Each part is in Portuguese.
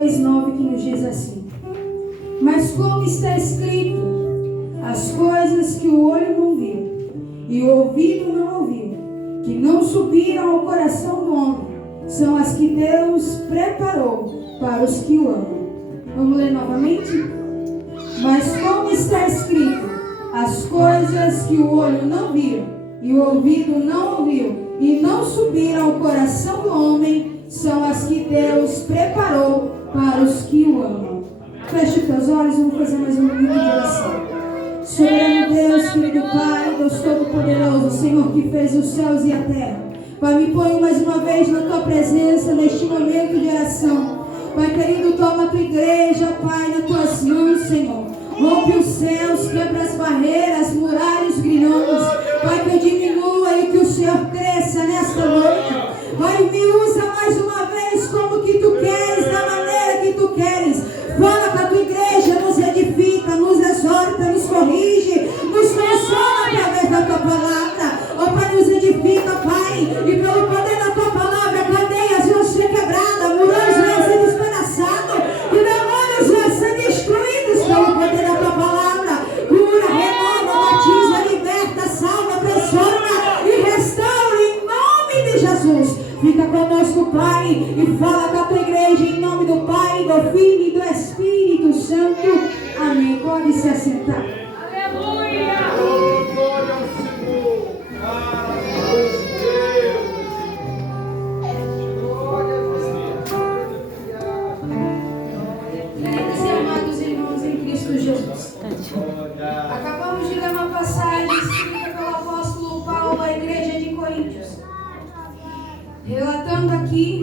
9 que nos diz assim: mas como está escrito, as coisas que o olho não viu e o ouvido não ouviu, que não subiram ao coração do homem, são as que Deus preparou para os que o amam. Vamos ler novamente? Mas como está escrito, as coisas que o olho não viu e o ouvido não ouviu e não subiram ao coração do homem, são as que Deus preparou para os que o amam. Feche os teus olhos e vamos fazer mais um minuto de oração. Soberano Deus, Filho do Pai, Deus Todo-Poderoso, Senhor que fez os céus e a terra. Pai, me ponho mais uma vez na Tua presença, neste momento de oração. Pai querido, toma a Tua igreja, Pai, nas Tuas mãos, Senhor. Rompe os céus, quebra as barreiras, muralhas, grilhões. Pai, que eu diminua e que o Senhor cresça nesta noite. Pai, me usa mais uma vez como que Tu queres, da maneira que Tu queres. Fala com a Tua igreja, nos edifica, nos exorta, nos corrige, nos consola através da Tua palavra. Ó Pai, nos edifica, Pai, e pelo poder da Tua palavra, cadeias vão ser quebradas, muralhas vão ser despedaçados, e demônios vão ser destruídos pelo poder da Tua palavra. Cura, renova, batiza, liberta, salva, transforma e restaura em nome de Jesus. Fica conosco, Pai, e fala com a Tua igreja em nome do Pai, do Filho e do Espírito Santo. Amém. Pode se assentar. Aleluia! Oh, glória ao Senhor! Maravilhoso Deus! Glória a Deus! Queridos e amados irmãos em Cristo Jesus, acabamos de ler uma passagem escrita pelo apóstolo Paulo à igreja de Coríntios, relatando aqui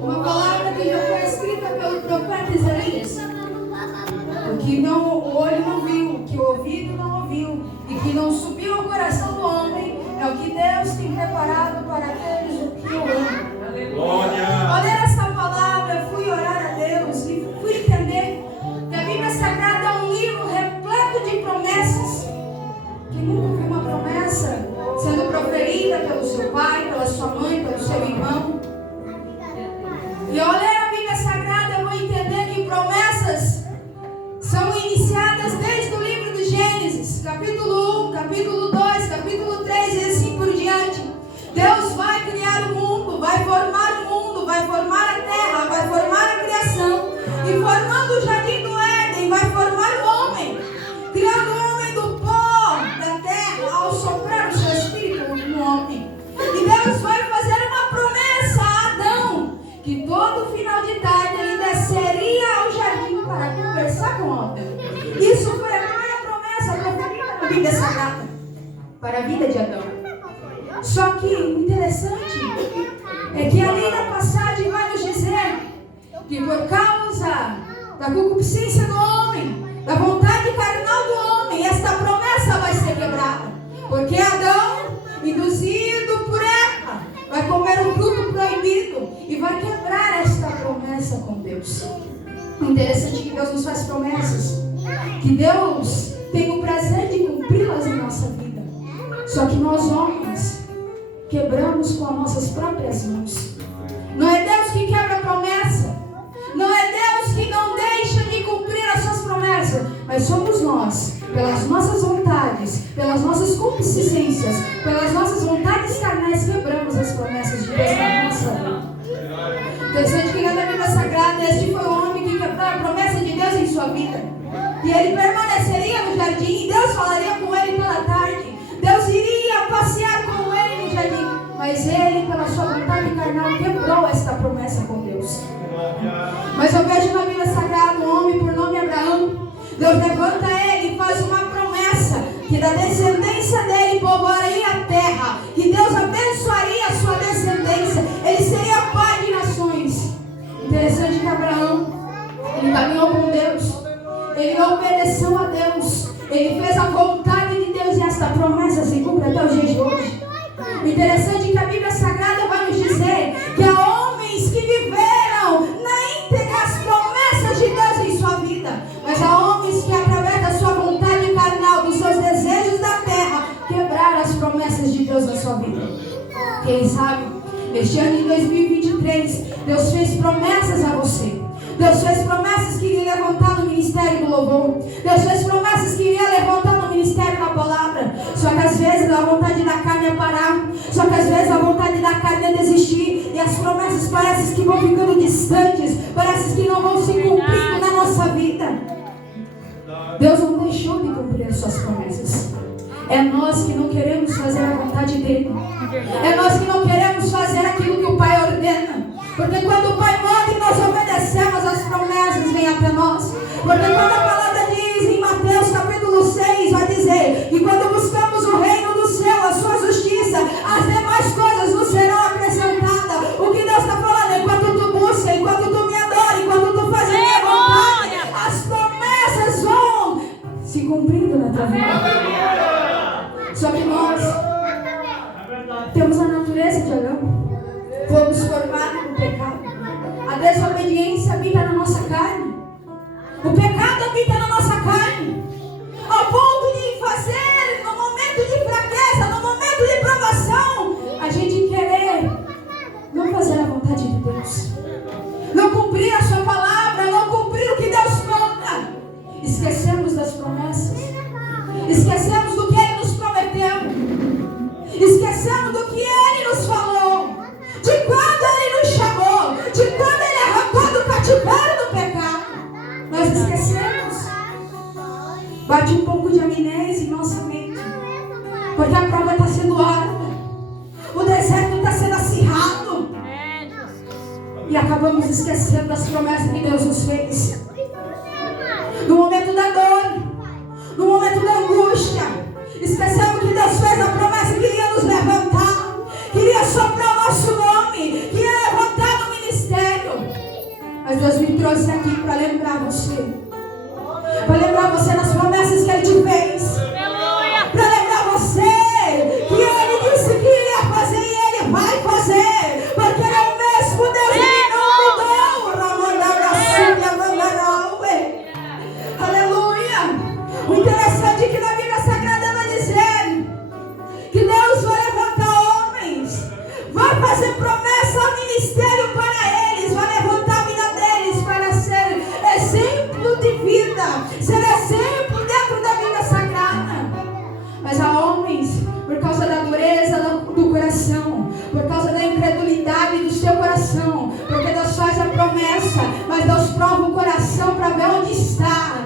uma palavra que já foi escrita pelo profeta Isaías, que o olho não viu, que o ouvido não ouviu e que não subiu ao coração do homem, é o que Deus tem preparado para aqueles que o amam. Glória! Ao ler esta palavra, eu fui orar a Deus e fui entender que a Bíblia Sagrada é um livro repleto de promessas. Que nunca viu uma promessa sendo proferida pelo seu pai, pela sua mãe, pelo seu irmão. E ao ler a Bíblia Sagrada, eu vou entender que promessas são iniciadas desde o livro do Gênesis, capítulo 1, capítulo 2, capítulo 3 e assim por diante. Deus vai criar o mundo, vai formar o mundo, vai formar a terra, vai formar a criação. E formando o jardim do Éden, vai formar o homem, criando o homem do pó da terra, ao soprar o seu espírito no homem. E Deus vai fazer uma promessa a Adão, que todo final de tarde ele desceria ao jardim para conversar com o homem. Isso foi a primeira promessa proferida na Bíblia Sagrada para a vida de Adão. Só que o interessante é que ali na passagem vai nos dizer que por causa da concupiscência do homem, da vontade carnal do homem, esta promessa vai ser quebrada. Porque Adão, induzido por Eva, vai comer o fruto proibido e vai quebrar esta promessa com Deus. O interessante é que Deus nos faz promessas, que Deus tem o prazer de cumpri-las em nossa vida. Só que nós homens quebramos com as nossas próprias mãos. Não é Deus que quebra a promessa, não é Deus que não deixa de cumprir as suas promessas, mas somos nós, pelas nossas vontades, pelas nossas concupiscências, pelas nossas vontades carnais, quebramos as promessas de Deus na nossa vida. Interessante que na Bíblia Sagrada, este foi o homem que quebrou a promessa de Deus em sua vida. E ele permaneceria no jardim, e Deus falaria com ele pela tarde. Deus iria passear com ele no jardim. Mas ele, pela sua vontade carnal, quebrou esta promessa com Deus. Mas eu vejo na Bíblia Sagrada um homem por nome Abraão. Deus levanta ele e faz uma promessa que da descendência dele povoaria a terra, que Deus abençoaria a sua descendência, ele seria pai de nações. Interessante que Abraão, ele caminhou com Deus, ele obedeceu a Deus, ele fez a vontade de Deus, e esta promessa se cumpre até os dias de hoje. O interessante é que a Bíblia Sagrada vai nos dizer que há homens que viveram na íntegra as promessas de Deus em sua vida, mas há homens que através da sua vontade carnal, dos seus desejos da terra, quebraram as promessas de Deus na sua vida. Quem sabe, neste ano de 2023, Deus fez promessas a você. Deus fez promessas que iria levantar no ministério do louvor. Deus fez promessas que iria levantar no ministério da palavra. Só que às vezes a vontade da carne é parar. Só que às vezes a vontade da carne é desistir. E as promessas parecem que vão ficando distantes. Parecem que não vão se cumprindo na nossa vida. Deus não deixou de cumprir as suas promessas. É nós que não queremos fazer a vontade dele. É nós que não queremos fazer aquilo que o Pai ordena. Porque quando o Pai manda e nós obedecemos, as promessas vêm até nós. Porque quando a palavra diz em Mateus capítulo 6, vai dizer que quando buscamos o reino do céu, a sua justiça, as demais coisas nos serão acrescentadas. O que Deus está falando é enquanto tu busca, enquanto tu me adora, enquanto tu faz a minha vontade, as promessas vão se cumprindo na tua vida. Só que nós temos a natureza de Adão. Fomos formados no pecado. A desobediência habita na nossa carne. O pecado habita na nossa carne. Ao ponto de fazer, no momento de fraqueza, no momento de provação, a gente querer não fazer a vontade de Deus. Não cumprir a sua palavra, não cumprir o que Deus manda. Esquecemos das promessas. Esquecemos do que Ele nos prometeu. Esquecemos do que Ele nos falou. De quando Ele nos chamou. De quando Ele arrancou do cativeiro do pecado. Nós esquecemos. Bate um pouco de amnésia em nossa mente. Porque a prova está sendo árdua. O deserto está sendo acirrado. E acabamos esquecendo das promessas que Deus nos fez. No momento da dor, no momento da angústia, esquecemos que Deus fez a promessa que iria nos levantar, que iria soprar o nosso nome, que ia levantar no ministério. Mas Deus me trouxe aqui para lembrar você. Para lembrar você das promessas que Ele te fez. Para lembrar você que Ele disse que iria fazer e Ele vai fazer. Porque Ele é o mesmo Deus, Ele não mudou. Aleluia. O interessante é que na Bíblia Sagrada vai dizer que Deus vai levantar homens, vai fazer promessa ao ministério para eles, vai levantar a vida deles para ser exemplo de vida, ser exemplo dentro da Bíblia Sagrada. Mas há homens, por causa da dureza do coração, por causa da incredulidade do seu coração, porque Deus faz a promessa, mas Deus prova o coração para ver onde está.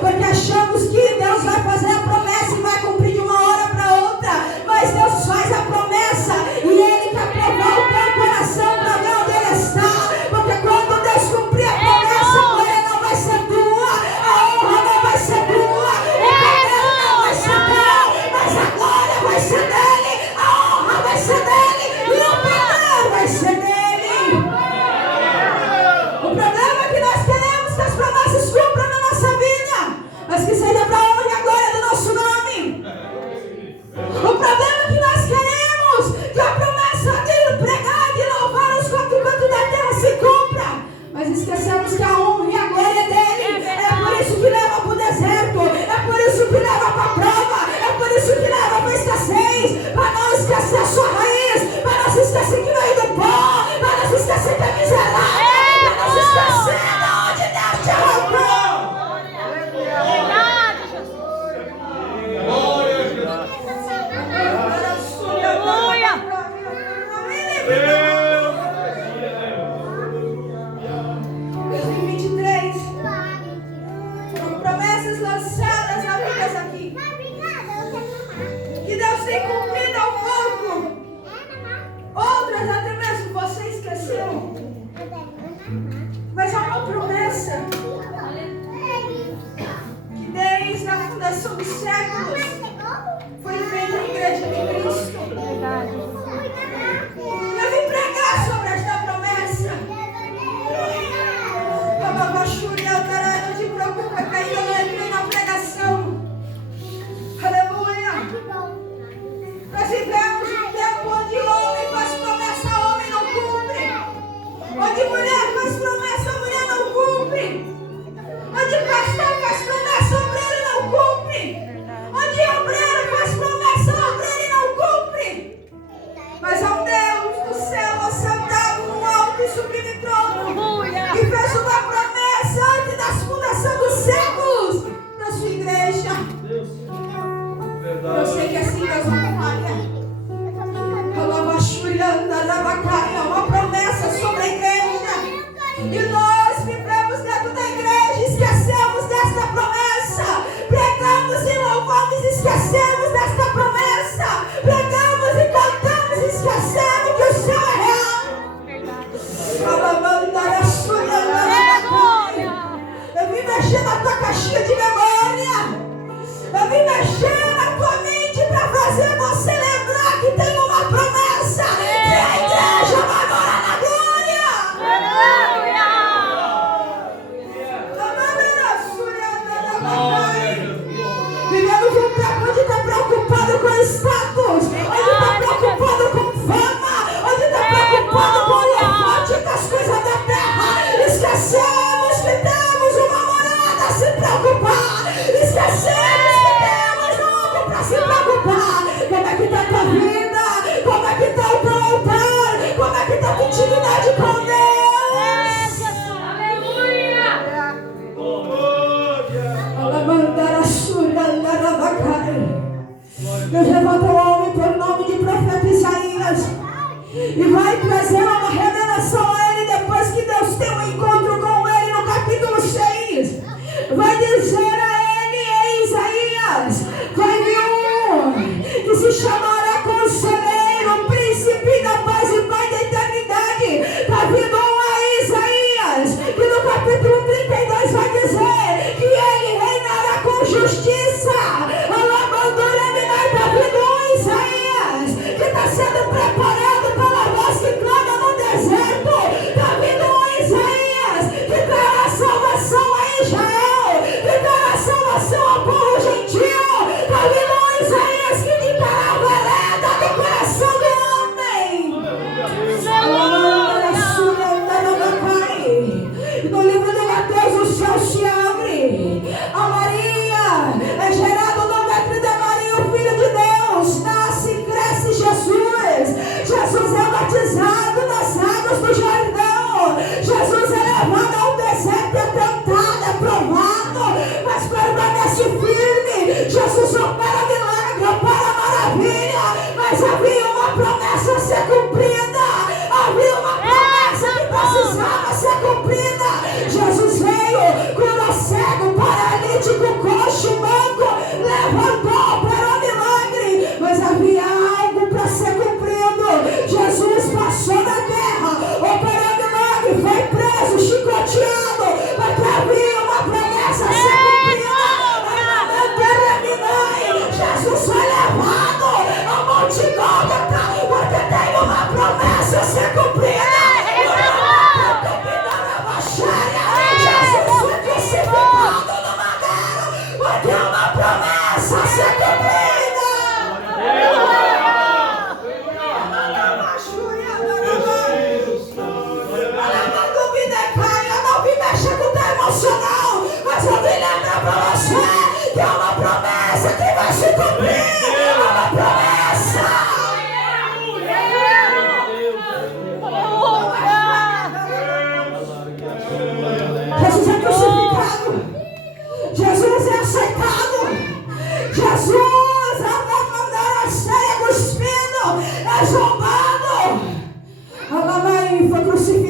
Porque achamos que Deus vai fazer a promessa e vai cumprir de uma hora para outra. Mas Deus faz a promessa e Ele quer provar o teu coração para ver onde Ele está. Porque quando Deus cumprir a promessa, a glória não vai ser tua, a honra não vai ser tua, o poder não vai ser teu, mas a glória vai ser dele, a honra vai ser dele e o poder vai ser dele. O problema é que nós queremos que as promessas cumpram na nossa vida, mas que seja para a honra e a glória do nosso nome. O problema é que nós queremos que a promessa de pregar, de louvar os quatro cantos da terra se cumpra, mas esquecemos que a honra e a glória é dele. É por isso que leva para o deserto, é por isso que leva para a prova, é por isso que leva para a escassez, para não esquecer a sua raiz, para não se esquecer que veio do pó, para não se esquecer que é miserável, para não se esquecer de onde Deus te arrancou. Promessas lançadas na vida aqui, que Deus tem cumprido ao povo. Outras até mesmo você esqueceu. Mas há uma promessa que desde a fundação dos séculos foi feita a igreja de Cristo. Eu vim pregar sobre esta promessa. Não te preocupa que ainda não entrei na pregação. Aleluia. Nós vivemos um tempo onde homem faz promessa, homem não cumpre. Onde mulher faz promessa, mulher não cumpre. Onde pastor faz promessa, obreiro não cumpre. Onde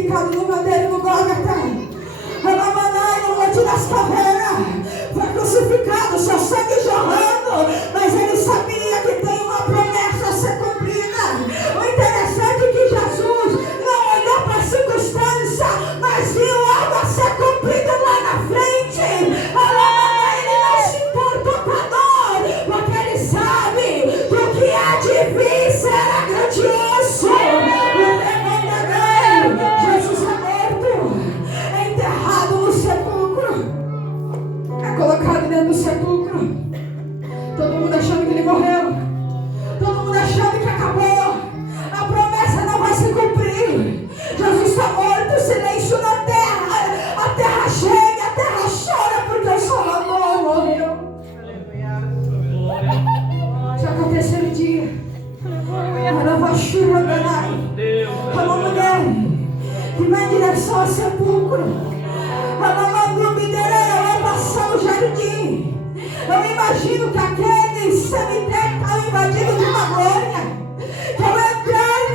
crucificado no madeiro no Gólgota. Alamanai, no monte das caveiras. Foi crucificado, seu sangue jorrando. Mas ele sabia que tem uma promessa a ser cumprida. O interessante é que Jesus não olhou para a circunstância, mas viu algo a ser cumprido lá na frente. Alamanai, ele não se importou com a dor, porque ele sabe que o que há de vir será grandioso. Jesus é morto, é enterrado no sepulcro, é colocado dentro do sepulcro. Todo mundo achando que ele morreu, todo mundo achando que acabou, a promessa não vai se cumprir. Jesus está morto, silêncio na terra, a terra chega, a terra chora porque o Salvador morreu. Já que é o terceiro dia, uma mulher que vai em direção ao sepulcro. Ela passar o jardim. Eu imagino que aquele cemitério estava invadido de uma glória. Que ao entrar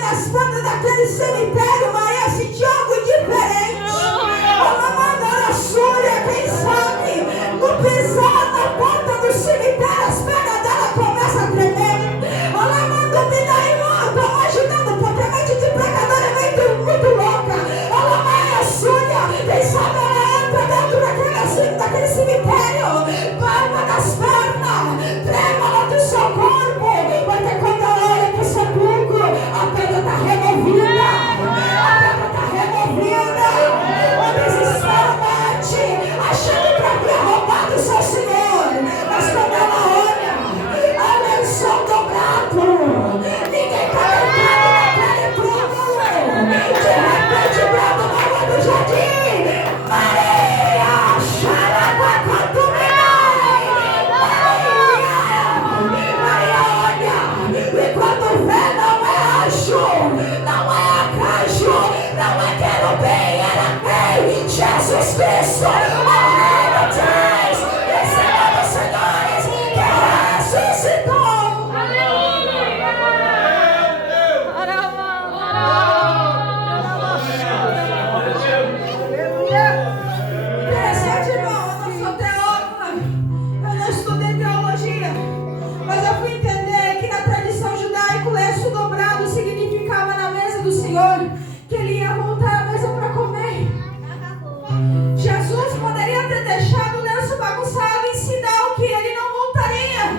nas portas daquele cemitério, Maria sentiu algo diferente. A Súria, quem sabe, no pisar na porta do cemitério, as pernas dela começam a tremer. Estou imaginando, porque a mente de pecador é muito louca. Ela vai a Súria, quem sabe ela entra dentro daquele cemitério, palma das pernas, trêmula do seu corpo, porque quando ela olha para o sepulcro, a pedra está removida. A pedra está removida. O desespero bate, achando que havia roubado o seu Senhor. Mas quando ela olha, ela é só dobrado. Ninguém está deitado naquele túmulo. De repente, brota na rua do jardim. Maria, xaraguacantuminai. Maria olha. E quando vê, não é anjo, não é arcanjo, não é querubim, era quem? Jesus Cristo, o Rei dos Reis e Senhor dos Senhores, que ressuscitou. Interessante, irmão, eu não sou teóloga, eu não estudei teologia, mas eu fui entender que na tradição judaica o lenço dobrado significava na mesa do Senhor que ele ia voltar à mesa para comer. Jesus poderia ter deixado o lenço bagunçado em sinal que ele não voltaria.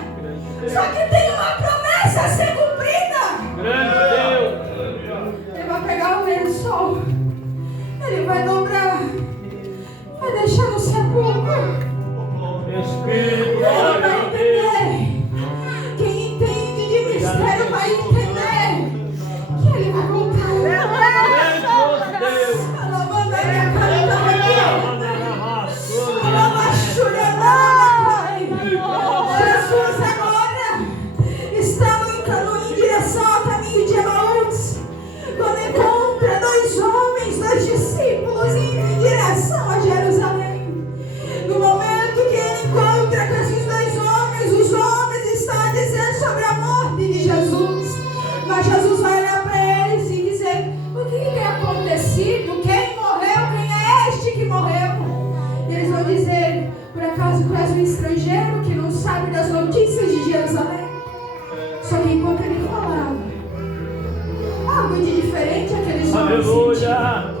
Só que tem uma promessa a ser cumprida. Ele vai pegar o lençol, ele vai dobrar, vai deixar no sepulcro. Ele vai entender. Quem entende de mistério vai entender que ele vai voltar. Jesus agora está em direção ao caminho de Emaús, quando encontra dois discípulos em direção a Jerusalém. No momento que ele encontra com esses dois homens, os homens estão a dizer sobre a morte de Jesus. Mas Jesus vai olhar para eles e dizer: o que tem acontecido? Quem morreu? Quem é este que morreu? E eles vão dizer: por acaso tu és um estrangeiro que não sabe das notícias de Jerusalém? Só que enquanto ele falava, algo de diferente aqueles homens sentiam.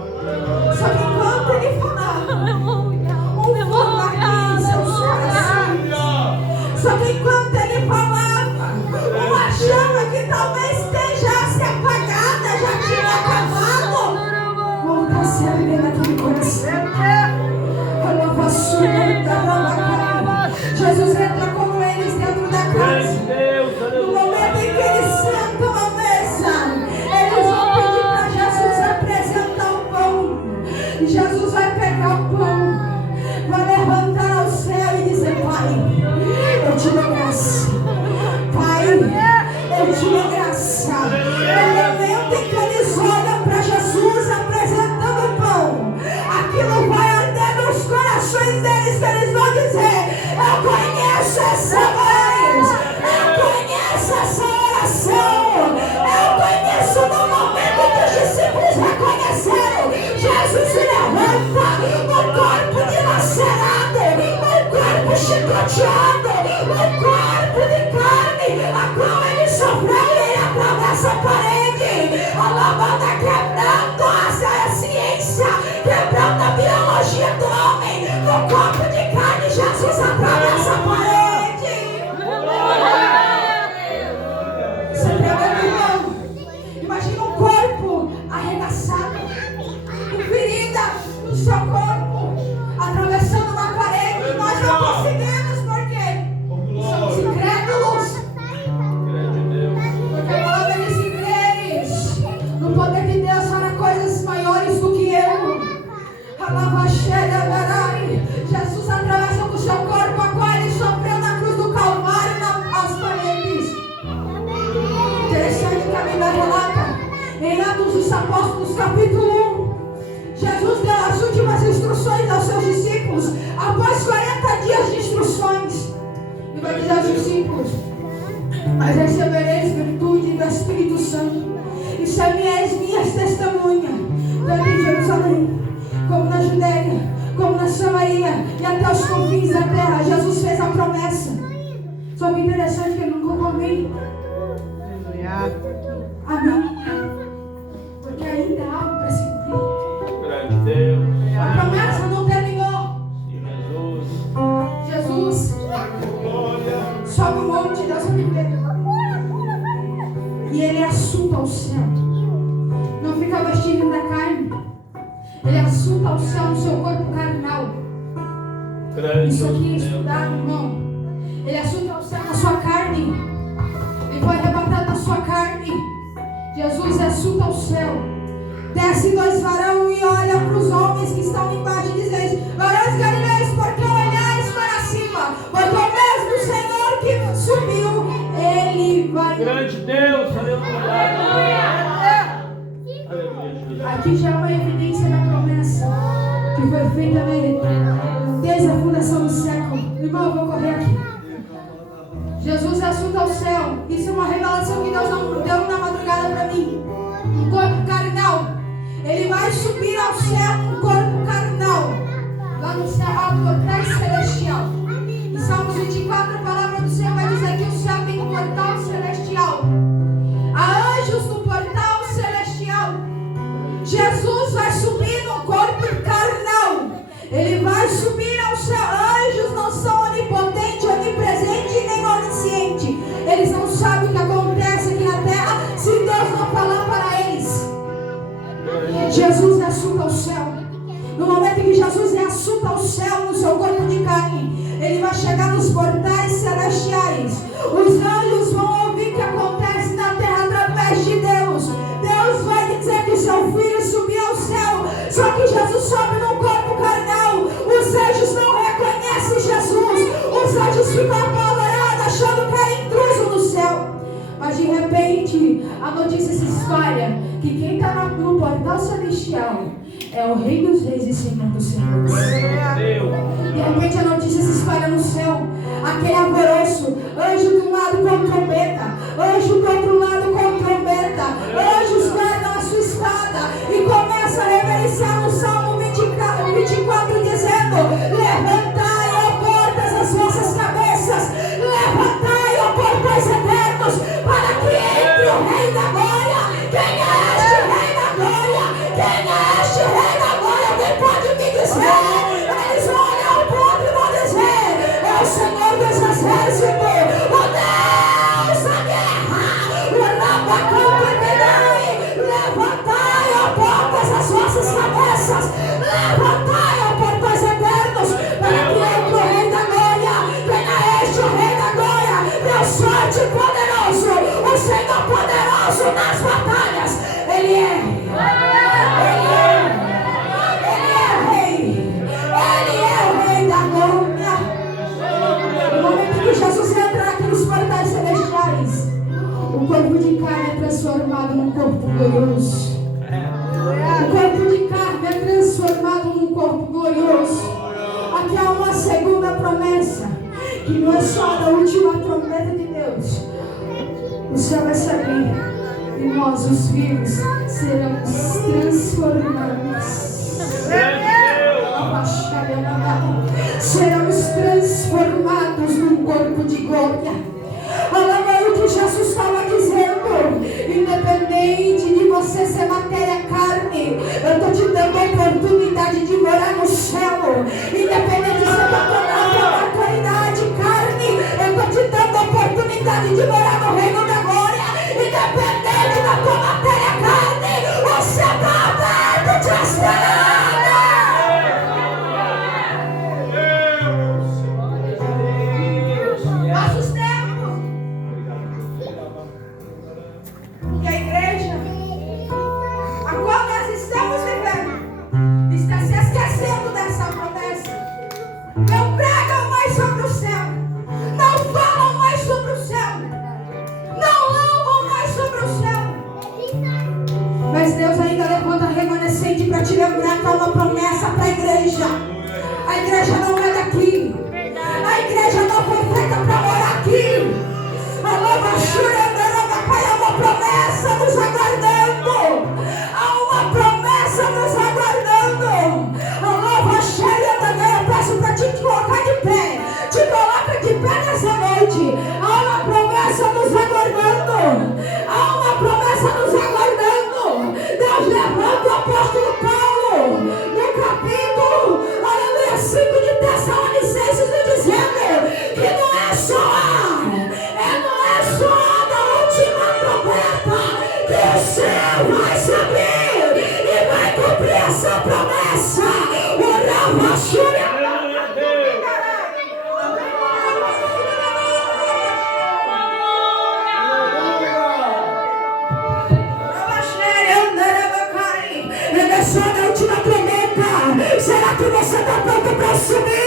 Só que enquanto ele falava, um fogo ardia em seus corações. Só que enquanto ele falava, uma chama que talvez esteja apagada, já tinha acabado, voltou a se arder naquele coração. Jesus entra com eles dentro da casa. No momento em que eles sentam à mesa, eles vão pedir para Jesus apresentar o pão. Jesus vai pegar o pão, vai levantar ao céu e dizer: Pai, eu te dou graça. Pai, eu te dou graça. No momento em que eles olham para Jesus apresentando o pão, aquilo vai arder nos corações deles, que eles vão dizer: eu conheço essa voz, eu conheço essa oração, eu conheço no momento que os discípulos reconheceram chicoteado no corpo de carne, a qual ele sofreu e ele atravessa a parede. A lavada quebrando a ciência, quebrando a biologia do homem. No corpo de carne, Jesus atravessa a parede. Você pegou, irmão? Imagina um corpo arregaçado, com ferida no seu corpo, atravessando uma parede que nós não conseguimos, porque somos incrédulos. Porque a palavra diz que creres no poder de Deus para coisas maiores do que eu. Jesus atravessa com o seu corpo, a qual ele sofreu na cruz do Calvário, nas paredes. Interessante que a Bíblia relata em Atos dos Apóstolos, capítulo 1. Jesus deu as últimas instruções aos seus discípulos, após 40 dias de instruções. E vai dizer aos discípulos: mas recebereis virtude do Espírito Santo, e sereis minhas testemunhas, tanto em Jerusalém, como na Judeia, como na Samaria, e até os confins da terra. Jesus fez a promessa. Só que interessante que ele não colocou amém. Amém. Porque ainda há algo para se cumprir. A promessa não terminou. Jesus sobe o monte, Deus me vê. E ele assuta ao céu. Não fica vestido da carne. Ele assuta ao céu no seu corpo carnal. Isso aqui é estudado, irmão. Ele assuta ao céu na sua carne. Ele foi arrebatado da sua carne. Jesus assuta ao céu. Desce 2 varões e olha para os homens que estão embaixo e diz: varões galileus, por que olhais para cima? Porque o mesmo Senhor que subiu, ele vai. Grande Deus, aleluia. Aqui já é uma evidência da promessa que foi feita nele desde a fundação do século. Irmão, eu vou correr aqui. Jesus assunto ao céu. Isso é uma revelação que Deus não deu na madrugada para mim. Um corpo carnal. Ele vai subir ao céu um corpo carnal. Lá no céu há um portal celestial. Em Salmos 24, a palavra do Senhor vai dizer que o céu tem um portal celestial. Há anjos no portal celestial. Jesus vai subir no corpo carnal. Ele vai subir ao céu. Anjos não são onipotentes, onipresentes nem oniscientes. Eles não sabem o que acontece aqui na terra se Deus não falar para eles. Jesus é assunto ao céu. No momento em que Jesus é assunto ao céu no seu corpo de carne, ele vai chegar nos portais celestiais. Os anjos vão ouvir o que acontece na terra através de Deus. Deus vai dizer que o seu filho subiu ao céu. Só que Jesus sobe num corpo carnal. Os anjos não reconhecem Jesus. Os anjos ficam apavorados, achando que é intruso no céu. Mas de repente a notícia se espalha que quem está no portal celestial é o Rei dos Reis e Senhor dos Senhores. De repente a notícia se espalha no céu. Aquele alvoroço, anjo de um lado com trombeta, anjo do outro lado com trombeta, anjos guardam a sua espada e começa a reverenciar no Salmo 24 dizendo: levantai, ó portas, as vossas cabeças, levantai, ó portais eternos, para que entre o Rei da Glória. Quem é este Rei da Glória? Quem é este Rei da Glória? Quem pode me dizer? Eles vão olhar para o outro e vão dizer: é o Senhor dos Exércitos, o Deus da guerra, o Rabacão e Medai. Levantai, ó portas, as vossas cabeças, levantai, ó portas eternos, para que entre o Rei da Glória. Quem é este o Rei da Glória? Deus forte e poderoso, o Senhor poderoso nas batalhas. Ele é o Rei da Glória. No momento que Jesus entrar aqui nos portais celestiais, o corpo de carne é transformado num corpo glorioso. O corpo de carne é transformado num corpo glorioso. Aqui há uma segunda promessa, que não é só da última trombeta de Deus. O céu vai se abrir e nós, os vivos, seremos transformados. Seremos transformados. misericórdia. Alaba o que Jesus estava dizendo. Independente de você ser matéria carne, eu estou te dando a oportunidade de morar no céu. Independente de você patronato ou autoridade carne, eu estou te dando a oportunidade de morar no reino da glória. Independente da tua matéria carne, o céu está aberto te esperando. E a igreja, a qual nós estamos vivendo, está se esquecendo dessa promessa. Não pregam mais sobre o céu, não falam mais sobre o céu, não louvam mais sobre o céu. Mas Deus ainda levanta remanescente para te lembrar que há uma promessa para a igreja. A igreja não é daqui, a igreja não foi feita para morar aqui. Há uma promessa nos aguardando. Há uma promessa nos aguardando. Eu peço para te colocar de pé. Te coloca de pé nessa noite. Há uma promessa nos aguardando. Há uma promessa nos aguardando. Deus levanta o apóstolo Paulo no capítulo 5 de Tessalonicenses, dizendo que não é só da última trombeta que o céu vai se abrir e vai cumprir essa promessa. Só na última trombeta. Será que você está pronto para subir?